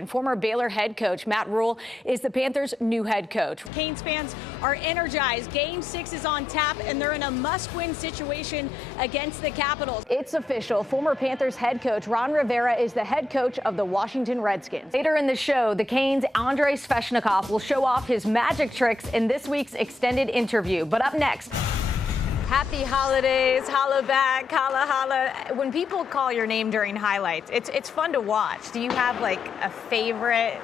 And former Baylor head coach Matt Rule is the Panthers' new head coach. Canes fans are energized. Game 6 is on tap, and they're in a must-win situation against the Capitals. It's official. Former Panthers head coach Ron Rivera is the head coach of the Washington Redskins. Later in the show, the Canes' Andrei Svechnikov will show off his magic tricks in this week's extended interview. But up next, happy holidays, holla back, holla holla. When people call your name during highlights, it's fun to watch. Do you have like a favorite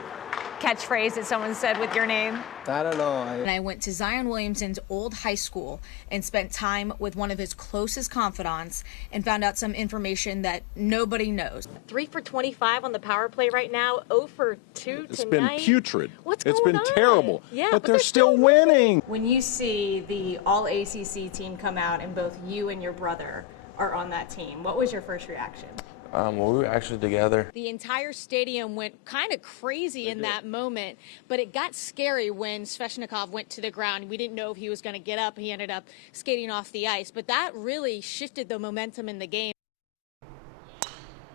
catchphrase that someone said with your name? I don't know. And I went to Zion Williamson's old high school and spent time with one of his closest confidants and found out some information that nobody knows. 3 for 25 on the power play right now, 0 for 2 tonight. It's been putrid. What's going on? It's been terrible. Yeah, but they're still winning. When you see the all-ACC team come out and both you and your brother are on that team, what was your first reaction? Well, we were actually together. The entire stadium went kind of crazy in that moment, but it got scary when Svechnikov went to the ground. We didn't know if he was going to get up. He ended up skating off the ice, but that really shifted the momentum in the game.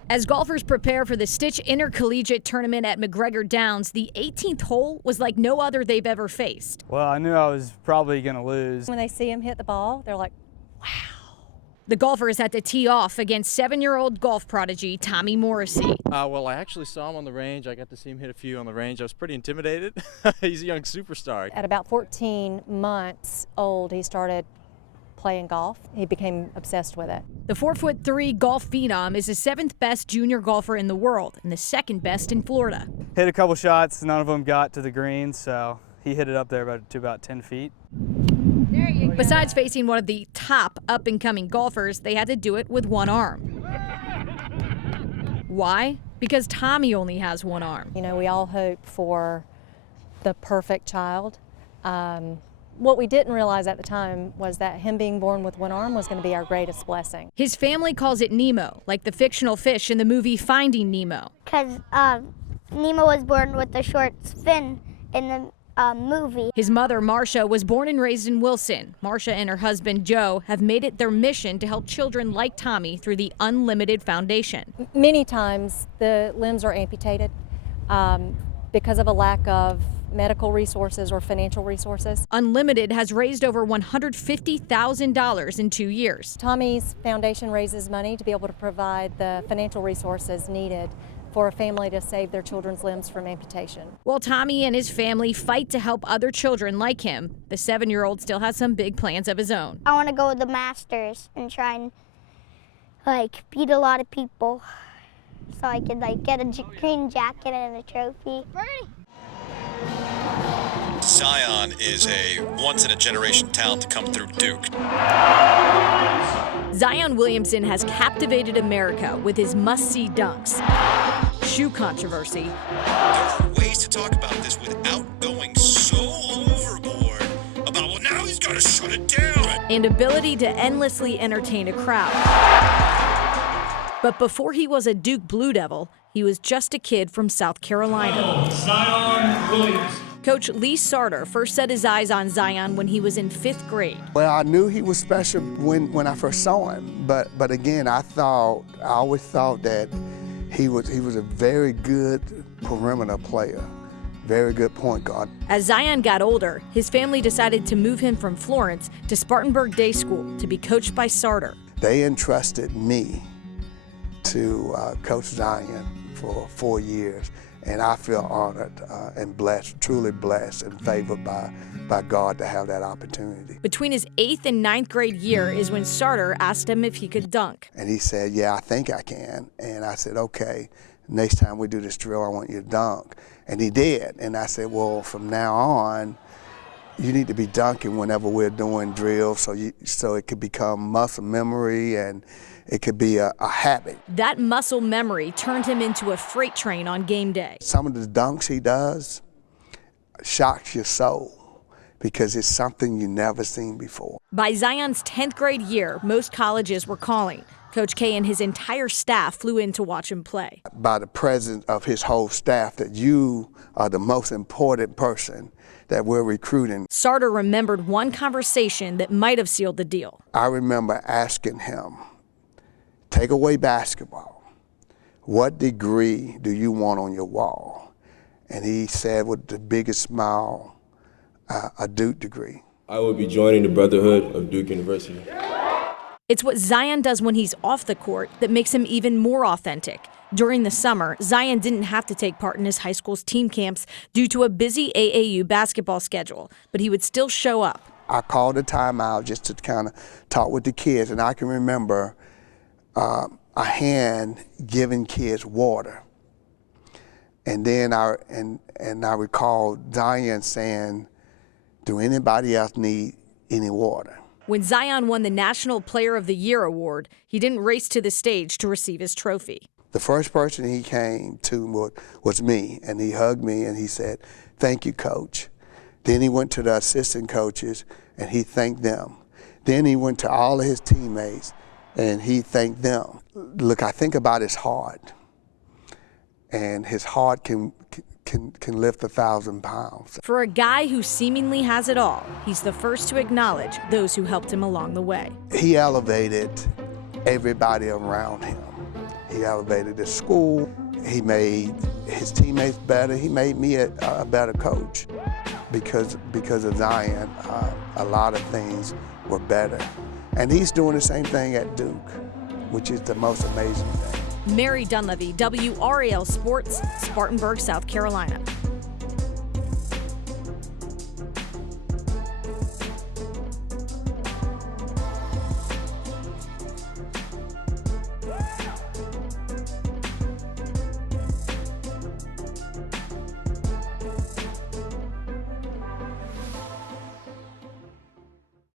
As golfers prepare for the Stitch Intercollegiate Tournament at McGregor Downs, the 18th hole was like no other they've ever faced. Well, I knew I was probably going to lose. When they see him hit the ball, they're like, wow. The golfers had to tee off against 7-year-old golf prodigy Tommy Morrissey. Well, I actually saw him on the range. I got to see him hit a few on the range. I was pretty intimidated. He's a young superstar. At about 14 months old, he started playing golf. He became obsessed with it. The 4'3" golf phenom is the 7th best junior golfer in the world and the 2nd best in Florida. Hit a couple shots, none of them got to the green, so he hit it up there to about 10 feet. Besides facing one of the top up-and-coming golfers, they had to do it with one arm. Why? Because Tommy only has one arm. You know, we all hope for the perfect child. What we didn't realize at the time was that him being born with one arm was going to be our greatest blessing. His family calls it Nemo, like the fictional fish in the movie Finding Nemo. Because Nemo was born with a short fin in the movie. His mother, Marcia, was born and raised in Wilson. Marcia and her husband, Joe, have made it their mission to help children like Tommy through the Unlimited Foundation. Many times the limbs are amputated because of a lack of medical resources or financial resources. Unlimited has raised over $150,000 in 2 years. Tommy's foundation raises money to be able to provide the financial resources needed for a family to save their children's limbs from amputation. While Tommy and his family fight to help other children like him, the 7-year-old still has some big plans of his own. I want to go to the Masters and try and beat a lot of people so I could get a green jacket and a trophy. Zion is a once-in-a-generation talent to come through Duke. Zion Williamson has captivated America with his must-see dunks, shoe controversy, There are ways to talk about this without going so overboard about, well, now he's got to shut it down. and ability to endlessly entertain a crowd. But before he was a Duke Blue Devil, he was just a kid from South Carolina. Zion Williams. Coach Lee Sarter first set his eyes on Zion when he was in 5th grade. Well, I knew he was special when I first saw him, but again, I always thought that he was a very good perimeter player, very good point guard. As Zion got older, his family decided to move him from Florence to Spartanburg Day School to be coached by Sarter. They entrusted me to coach Zion for 4 years. And I feel honored and blessed, truly blessed and favored by God to have that opportunity. Between his 8th and 9th grade year is when Sarter asked him if he could dunk. And he said, yeah, I think I can. And I said, okay, next time we do this drill, I want you to dunk. And he did. And I said, well, from now on, you need to be dunking whenever we're doing drills so it could become muscle memory and it could be a habit. That muscle memory turned him into a freight train on game day. Some of the dunks he does shocks your soul because it's something you never seen before. By Zion's 10th grade year, most colleges were calling. Coach K and his entire staff flew in to watch him play. By the presence of his whole staff, that you are the most important person that we're recruiting. Sarter remembered one conversation that might have sealed the deal. I remember asking him, take away basketball. What degree do you want on your wall? And he said with the biggest smile, a Duke degree. I will be joining the Brotherhood of Duke University. It's what Zion does when he's off the court that makes him even more authentic. During the summer, Zion didn't have to take part in his high school's team camps due to a busy AAU basketball schedule, but he would still show up. I called a timeout just to kind of talk with the kids, and I can remember a hand giving kids water. And then I recall Zion saying, "Do anybody else need any water?" When Zion won the National Player of the Year award, he didn't race to the stage to receive his trophy. The first person he came to was me, and he hugged me and he said, "Thank you, Coach." Then he went to the assistant coaches and he thanked them. Then he went to all of his teammates and he thanked them. Look, I think about his heart, and his heart can lift 1,000 pounds. For a guy who seemingly has it all, he's the first to acknowledge those who helped him along the way. He elevated everybody around him. He elevated the school. He made his teammates better. He made me a better coach. Because of Zion, a lot of things were better. And he's doing the same thing at Duke, which is the most amazing thing. Mary Dunleavy, WRAL Sports, Spartanburg, South Carolina.